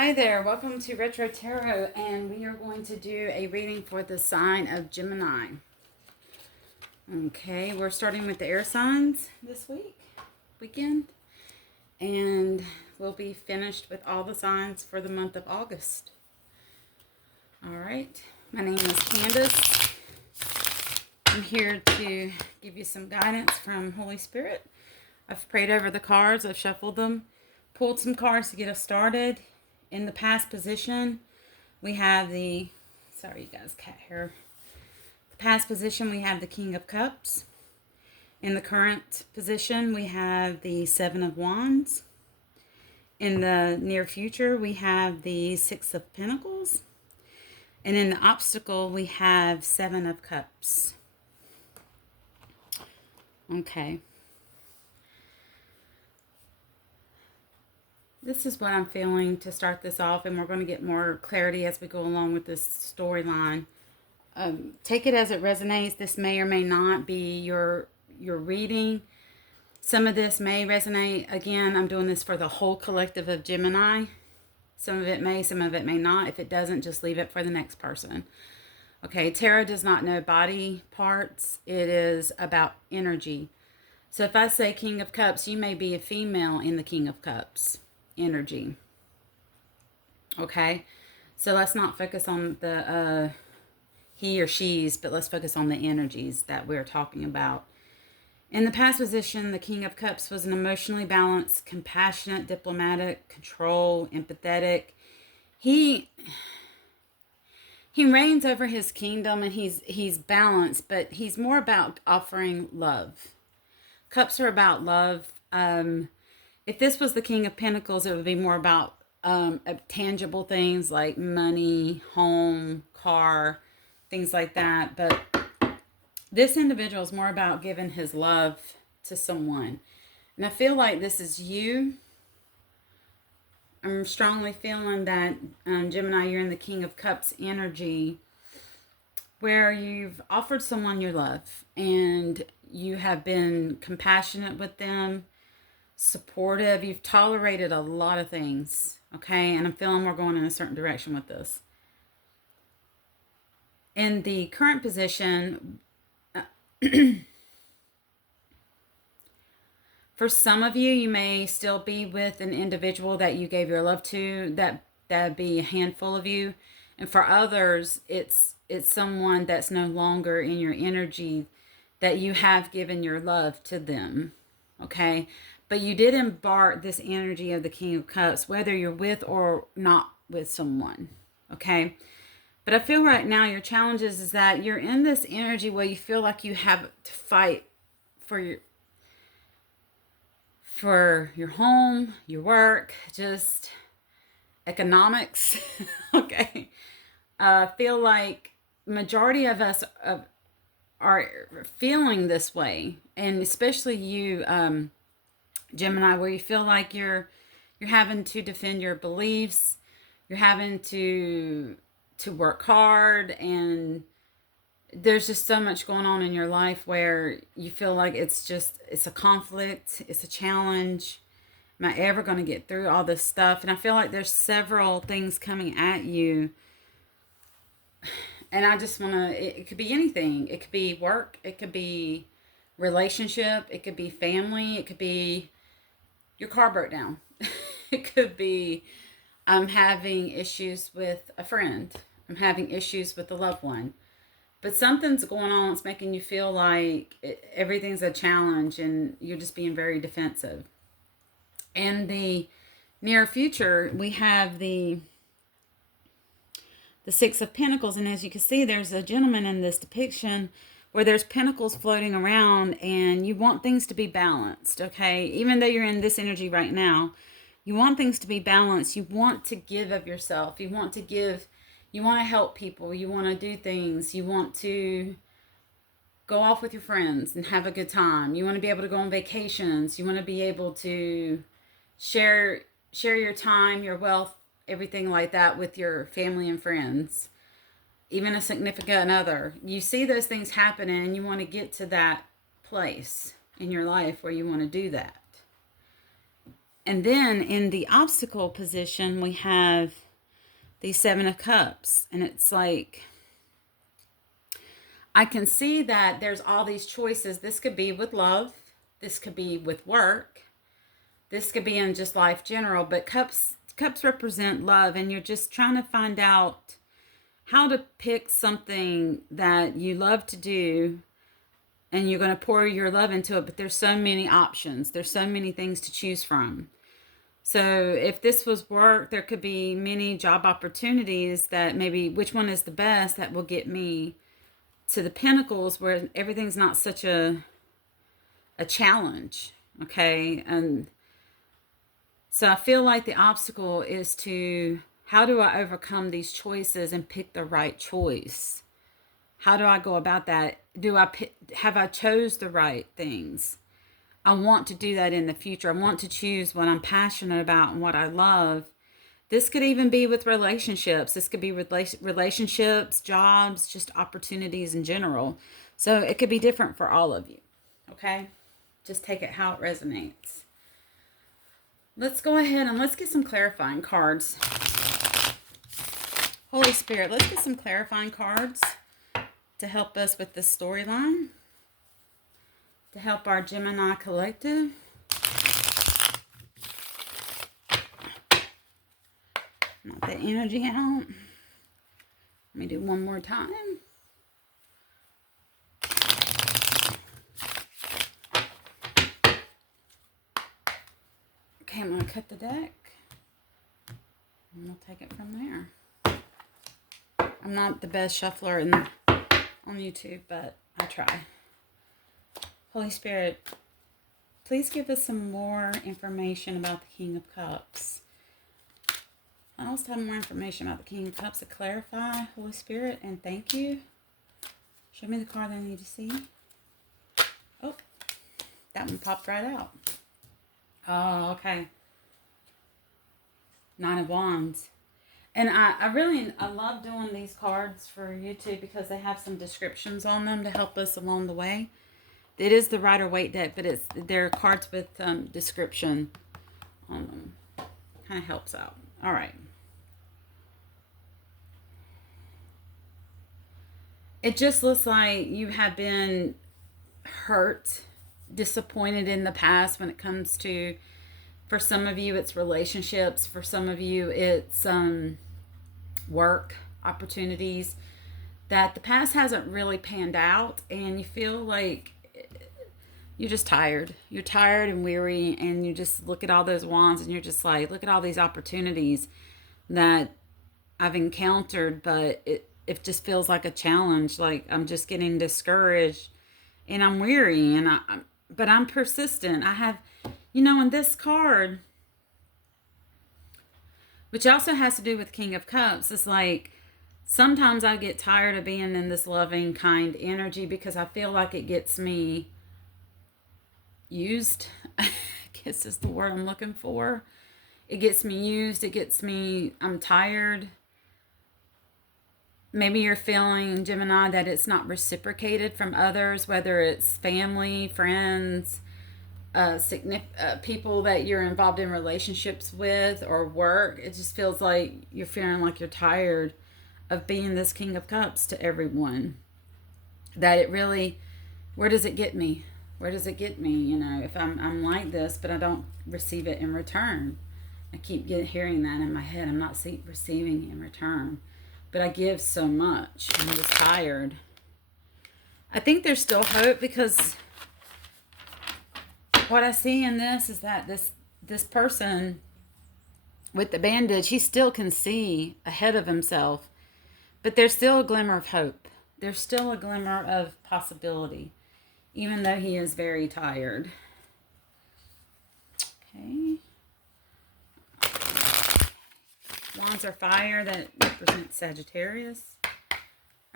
Hi there, welcome to Retro Tarot, and we are going to do a reading for the sign of Gemini. Okay, we're starting with the air signs this weekend, and we'll be finished with all the signs for the month of August. All right, my name is Candace. I'm here to give you some guidance from Holy Spirit. I've prayed over the cards, I've shuffled them, pulled some cards to get us started. In the past position, we have sorry you guys, cat hair. The past position, we have the King of Cups. In the current position, we have the Seven of Wands. In the near future, we have the Six of Pentacles. And in the obstacle, we have Seven of Cups. Okay. This is what I'm feeling to start this off, and we're going to get more clarity as we go along with this storyline. Take it as it resonates. This may or may not be your reading. Some of this may resonate. Again, I'm doing this for the whole collective of Gemini. Some of it may, some of it may not. If it doesn't, just leave it for the next person. Okay, tarot does not know body parts. It is about energy. So if I say King of Cups, you may be a female in the King of Cups energy. Okay, so let's not focus on the he or she's, but let's focus on the energies that we're talking about. In the past position, the King of Cups was an emotionally balanced, compassionate, diplomatic, control, empathetic. He reigns over his kingdom, and he's balanced, but he's more about offering love. Cups are about love. If this was the King of Pentacles, it would be more about tangible things like money, home, car, things like that. But this individual is more about giving his love to someone. And I feel like this is you. I'm strongly feeling that, Gemini, you're in the King of Cups energy, where you've offered someone your love and you have been compassionate with them, supportive. You've tolerated a lot of things, okay? And I'm feeling we're going in a certain direction with this. In the current position, for some of you, you may still be with an individual that you gave your love to. That'd be a handful of you. And for others, it's someone that's no longer in your energy that you have given your love to them, okay? But you did embark this energy of the King of Cups, whether you're with or not with someone, okay? But I feel right now your challenge is that you're in this energy where you feel like you have to fight for your home, your work, just economics, okay? Feel like majority of us are feeling this way, and especially you, Gemini, where you feel like you're having to defend your beliefs, you're having to work hard, and there's just so much going on in your life where you feel like it's a conflict, it's a challenge. Am I ever going to get through all this stuff? And I feel like there's several things coming at you. And I just want to, it could be anything. It could be work. It could be relationship. It could be family. It could be your car broke down. It could be I'm having issues with a friend. I'm having issues with a loved one. But something's going on that's making you feel like everything's a challenge and you're just being very defensive. In the near future, we have the Six of Pentacles. And as you can see, there's a gentleman in this depiction where there's pentacles floating around, and you want things to be balanced, okay? Even though you're in this energy right now, you want things to be balanced. You want to give of yourself. You want to give. You want to help people. You want to do things. You want to go off with your friends and have a good time. You want to be able to go on vacations. You want to be able to share your time, your wealth, everything like that with your family and friends, even a significant other. You see those things happening, and you want to get to that place in your life where you want to do that. And then in the obstacle position, we have the Seven of Cups. And it's like, I can see that there's all these choices. This could be with love. This could be with work. This could be in just life general. But cups represent love. And you're just trying to find out how to pick something that you love to do. And you're going to pour your love into it. But there's so many options. There's so many things to choose from. So if this was work, there could be many job opportunities that maybe which one is the best that will get me to the pinnacles where everything's not such a challenge. Okay. And so I feel like the obstacle is to, how do I overcome these choices and pick the right choice? How do I go about that? Have I chose the right things? I want to do that in the future. I want to choose what I'm passionate about and what I love. This could even be with relationships. This could be with relationships, jobs, just opportunities in general. So it could be different for all of you. Okay? Just take it how it resonates. Let's go ahead and let's get some clarifying cards. Holy Spirit, let's get some clarifying cards to help us with this storyline. To help our Gemini collective. Not the energy out. Let me do one more time. Okay, I'm going to cut the deck. And we'll take it from there. I'm not the best shuffler on YouTube, but I try. Holy Spirit, please give us some more information about the King of Cups. I also have more information about the King of Cups to clarify, Holy Spirit, and thank you. Show me the card I need to see. Oh, that one popped right out. Oh, okay. Nine of Wands. And I love doing these cards for YouTube because they have some descriptions on them to help us along the way. It is the Rider-Waite deck, but they're cards with description on them. Kind of helps out. All right. It just looks like you have been hurt, disappointed in the past when it comes to, for some of you, it's relationships. For some of you, it's work opportunities that the past hasn't really panned out, and you feel like you're just tired. You're tired and weary, and you just look at all those wands and you're just like, look at all these opportunities that I've encountered, but it just feels like a challenge. Like I'm just getting discouraged and I'm weary, but I'm persistent. I have, in this card, which also has to do with King of Cups, it's like sometimes I get tired of being in this loving, kind energy because I feel like it gets me used. I guess is the word I'm looking for. It gets me used. I'm tired. Maybe you're feeling, Gemini, that it's not reciprocated from others, whether it's family, friends, people that you're involved in relationships with, or work. It just feels like you're feeling like you're tired of being this King of Cups to everyone. That it really, where does it get me? Where does it get me? If I'm like this, but I don't receive it in return. I keep hearing that in my head. I'm not receiving in return. But I give so much. I'm just tired. I think there's still hope because what I see in this is that this person with the bandage, he still can see ahead of himself. But there's still a glimmer of hope. There's still a glimmer of possibility. Even though he is very tired. Okay. Wands are fire. That represents Sagittarius.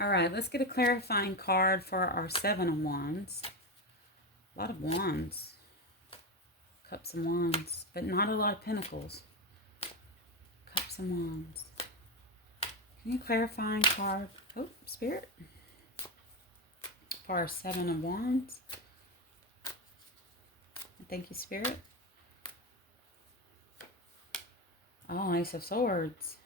All right, let's get a clarifying card for our Seven of Wands. A lot of wands. Cups and wands. But not a lot of pentacles. Cups and wands. Can you clarifying card? Oh, Spirit. For our Seven of Wands. Thank you, Spirit. Oh, Ace of Swords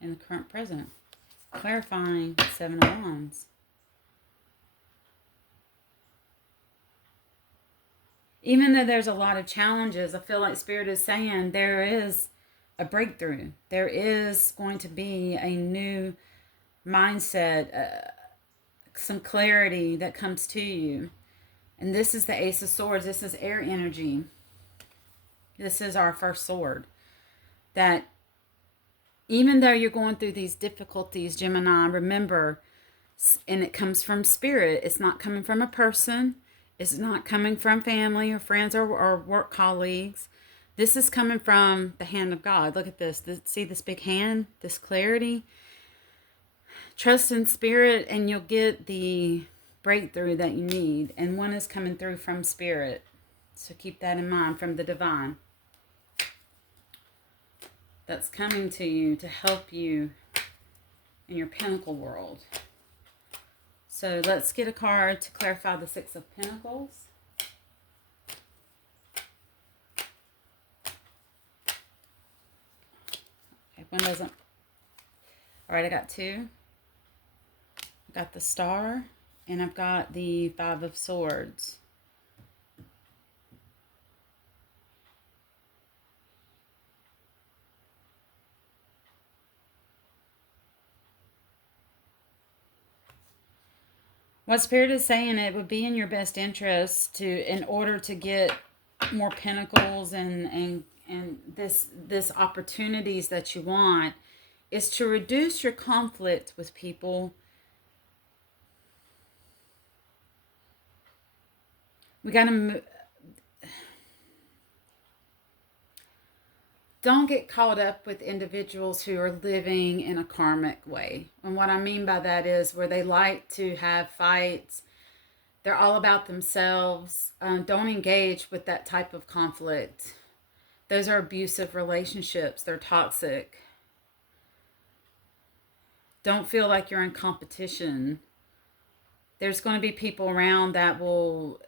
in the current present. Clarifying 7 of Wands. Even though there's a lot of challenges, I feel like Spirit is saying there is a breakthrough. There is going to be a new mindset, some clarity that comes to you. And this is the Ace of Swords. This is air energy. This is our first sword. That even though you're going through these difficulties, Gemini, remember, and it comes from Spirit. It's not coming from a person. It's not coming from family or friends or work colleagues. This is coming from the hand of God. Look at this. See this big hand? This clarity? Trust in Spirit and you'll get the breakthrough that you need. And one is coming through from Spirit. So keep that in mind, from the divine. That's coming to you to help you in your Pentacle world. So let's get a card to clarify the Six of Pentacles. Okay, one doesn't. All right, I got two. I got the Star, and I've got the Five of Swords. What Spirit is saying, it would be in your best interest to, in order to get more pentacles and this opportunities that you want, is to reduce your conflict with people. We got to don't get caught up with individuals who are living in a karmic way. And what I mean by that is where they like to have fights. They're all about themselves. Don't engage with that type of conflict. Those are abusive relationships. They're toxic. Don't feel like you're in competition. There's going to be people around that will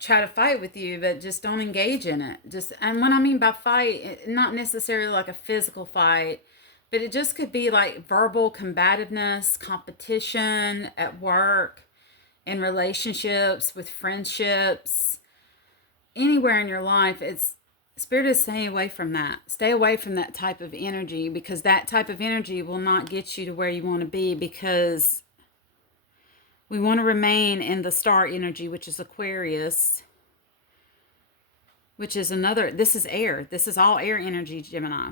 try to fight with you, but just don't engage in it. And what I mean by fight, not necessarily like a physical fight, but it just could be like verbal combativeness, competition at work, in relationships, with friendships, anywhere in your life. It's Spirit is saying away from that. Stay away from that type of energy, because that type of energy will not get you to where you want to be, because we want to remain in the star energy, which is Aquarius, which is another, this is air. This is all air energy, Gemini.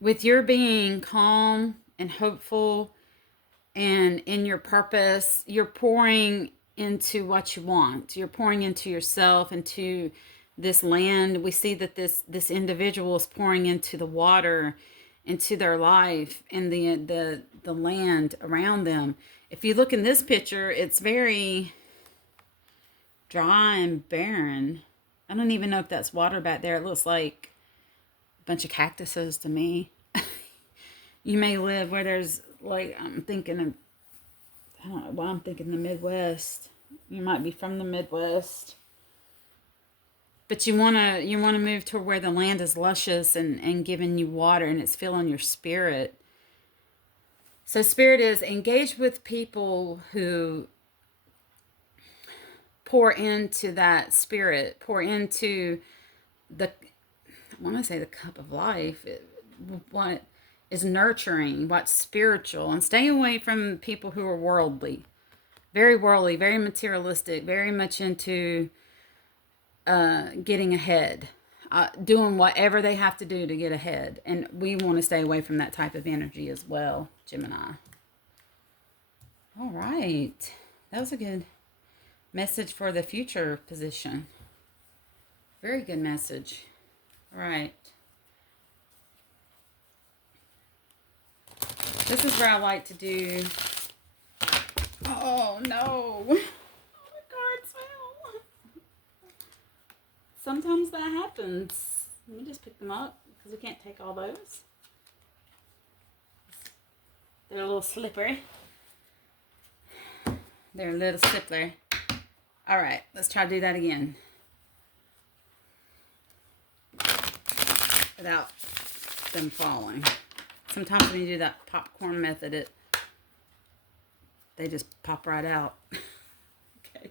With your being calm and hopeful and in your purpose, you're pouring into what you want. You're pouring into yourself, into this land. We see that this individual is pouring into the water, into their life, and the land around them. If you look in this picture, it's very dry and barren. I don't even know if that's water back there. It looks like a bunch of cactuses to me. You may live where there's, like, I'm thinking of, I don't know why I'm thinking the Midwest. You might be from the Midwest. But you wanna move to where the land is luscious and giving you water, and it's filling your spirit. So Spirit is engaged with people who pour into that spirit, pour into the, I want to say the cup of life, what is nurturing, what's spiritual, and stay away from people who are worldly, very materialistic, very much into getting ahead, doing whatever they have to do to get ahead. And we want to stay away from that type of energy as well, Gemini. All right. That was a good message for the future position. Very good message. All right. This is where I like to do... Oh, no. The cards fell. Sometimes that happens. Let me just pick them up, because we can't take all those. They're a little slippery. They're a little slippery. All right, let's try to do that again. without them falling. Sometimes when you do that popcorn method, they just pop right out. Okay.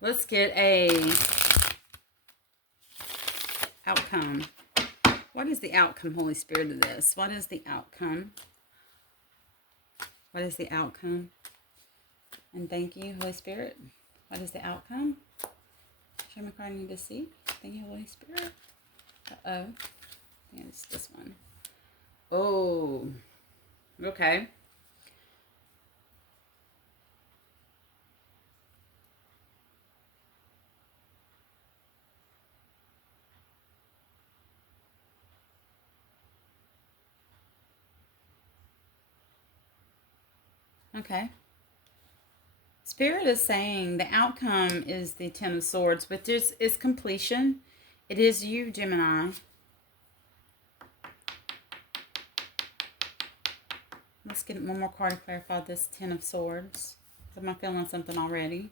Let's get a outcome. What is the outcome, Holy Spirit, of this? What is the outcome? What is the outcome? And thank you, Holy Spirit. What is the outcome? Show me what I need to see. Thank you, Holy Spirit. Uh-oh. I think it's this one. Oh. Okay. Okay. Spirit is saying the outcome is the Ten of Swords, but this is completion. It is you, Gemini. Let's get one more card to clarify this Ten of Swords. Am I feeling something already?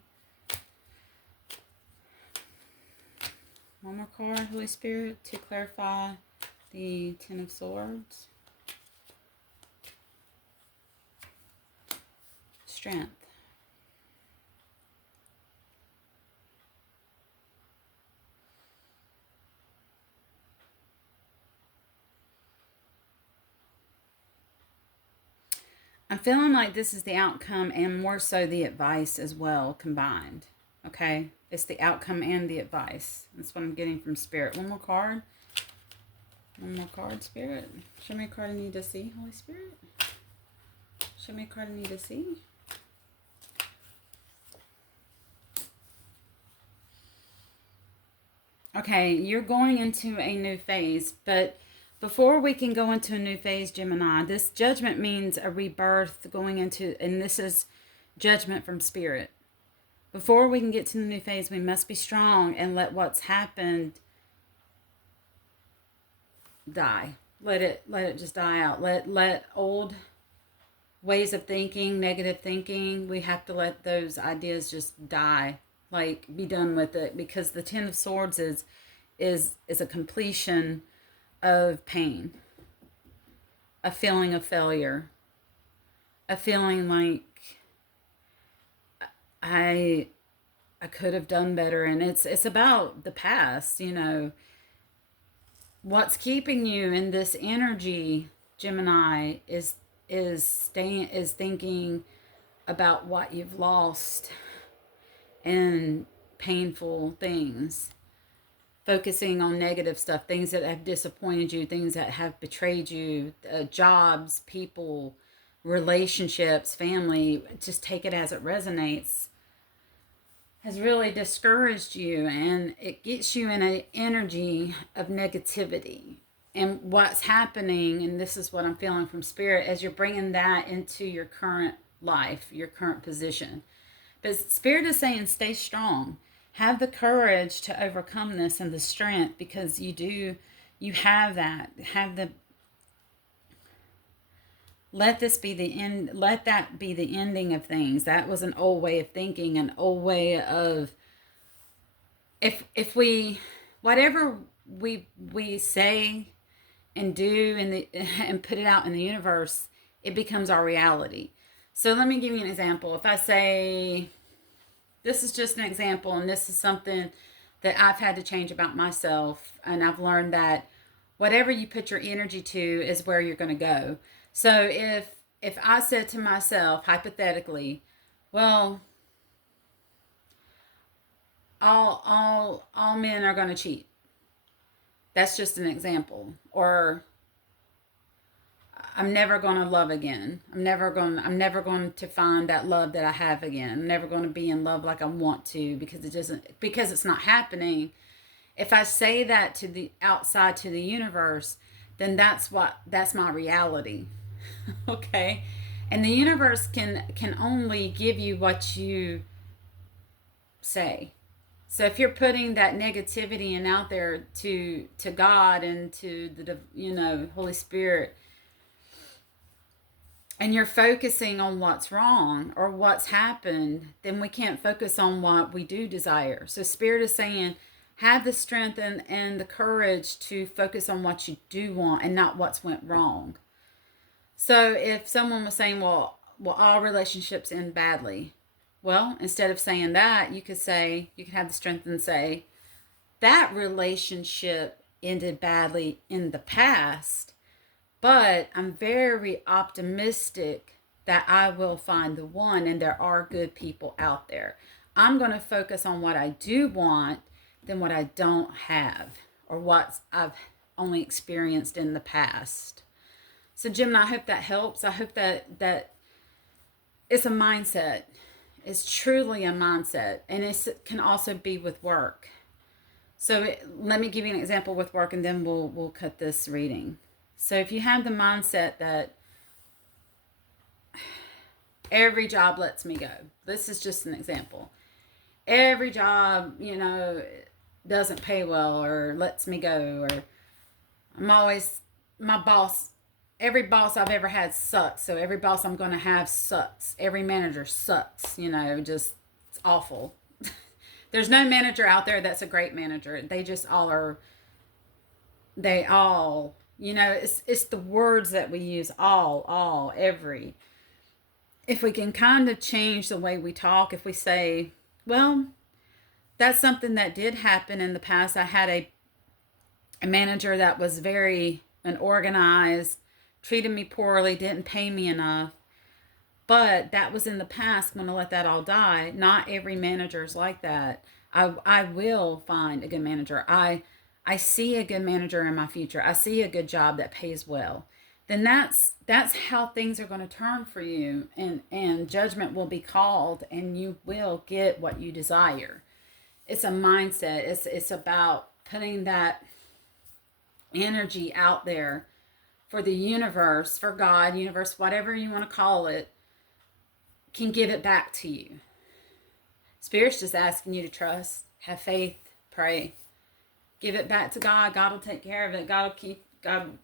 One more card, Holy Spirit, to clarify the Ten of Swords. Strength. I'm feeling like this is the outcome and more so the advice as well combined. Okay? It's the outcome and the advice. That's what I'm getting from Spirit. One more card. One more card, Spirit. Show me a card I need to see, Holy Spirit. Show me a card I need to see. Okay, you're going into a new phase, but before we can go into a new phase, Gemini, this judgment means a rebirth going into, and this is judgment from Spirit. Before we can get to the new phase, we must be strong and let what's happened die. Let it just die out. Let old ways of thinking, negative thinking, we have to let those ideas just die. Like, be done with it, because the Ten of Swords is a completion of pain, a feeling of failure, a feeling like I could have done better, and it's about the past. You know, what's keeping you in this energy, Gemini, is thinking about what you've lost and painful things, focusing on negative stuff, things that have disappointed you, things that have betrayed you, jobs, people, relationships, family, just take it as it resonates, has really discouraged you, and it gets you in an energy of negativity. And what's happening, and this is what I'm feeling from Spirit, as you're bringing that into your current life, your current position. But Spirit is saying, stay strong. Have the courage to overcome this and the strength, because you have that. Let this be the end. Let that be the ending of things. That was an old way of thinking, an old way of, if we, whatever we say and do and put it out in the universe, it becomes our reality. So let me give you an example. If I say, this is just an example, and this is something that I've had to change about myself, and I've learned that whatever you put your energy to is where you're going to go. So if I said to myself, hypothetically, well, all men are going to cheat. That's just an example. Or I'm never going to love again. I'm never going to find that love that I have again. I'm never going to be in love like I want to, because it's not happening. If I say that to the outside, to the universe, then that's my reality. Okay? And the universe can only give you what you say. So if you're putting that negativity and out there to God and to the Holy Spirit, and you're focusing on what's wrong or what's happened, then we can't focus on what we do desire. So Spirit is saying, Have the strength and the courage to focus on what you do want and not what's went wrong. So if someone was saying, well, all relationships end badly. Well, instead of saying that, you could have the strength and say, that relationship ended badly in the past, but I'm very optimistic that I will find the one, and there are good people out there. I'm going to focus on what I do want than what I don't have or what I've only experienced in the past. So Gemini, I hope that helps. I hope that it's a mindset. It's truly a mindset, and it can also be with work. So let me give you an example with work, and then we'll cut this reading. So if you have the mindset that every job lets me go, this is just an example. Every job, doesn't pay well or lets me go, or my boss, every boss I've ever had sucks. So every boss I'm going to have sucks. Every manager sucks, just it's awful. There's no manager out there that's a great manager. They just all are, it's the words that we use, all, every. If we can kind of change the way we talk, if we say, well, that's something that did happen in the past. I had a manager that was very unorganized, treated me poorly, didn't pay me enough. But that was in the past. I'm going to let that all die. Not every manager is like that. I will find a good manager. I see a good manager in my future. I see a good job that pays well. Then that's how things are going to turn for you, and judgment will be called, and you will get what you desire. It's a mindset. It's about putting that energy out there for the universe, for God, universe, whatever you want to call it, can give it back to you. Spirit's just asking you to trust, have faith, pray, give it back to God. God will take care of it. God will keep, God.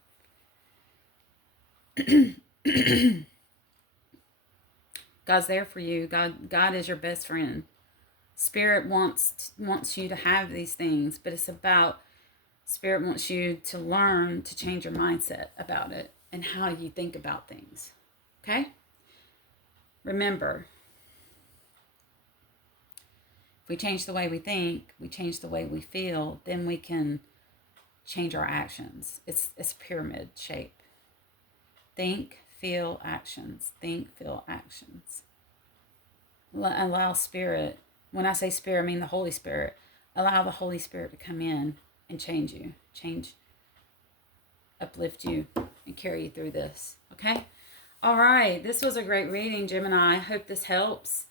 God's there for you. God is your best friend. Spirit wants you to have these things, but it's about, Spirit wants you to learn to change your mindset about it and how you think about things. Okay? Remember, if we change the way we think, we change the way we feel, then we can change our actions. It's a pyramid shape. Think, feel, actions. Think, feel, actions. Allow Spirit. When I say Spirit, I mean the Holy Spirit. Allow the Holy Spirit to come in and change you. Uplift you, and carry you through this. Okay? All right. This was a great reading, Gemini. I hope this helps.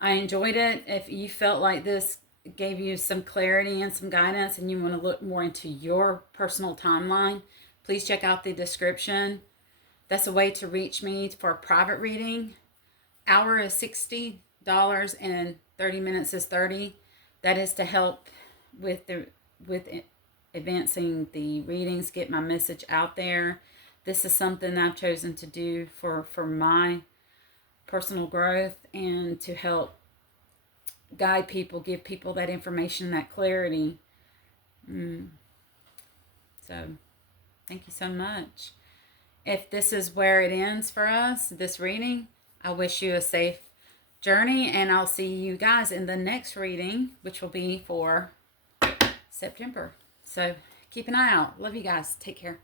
I enjoyed it. If you felt like this gave you some clarity and some guidance, and you want to look more into your personal timeline, please check out the description. That's a way to reach me for a private reading. Hour is $60 and 30 minutes is $30. That is to help with advancing the readings, get my message out there. This is something I've chosen to do for my personal growth and to help guide people, give people that information, that clarity. So, thank you so much. If this is where it ends for us, this reading, I wish you a safe journey, and I'll see you guys in the next reading, which will be for September. So keep an eye out. Love you guys. Take care.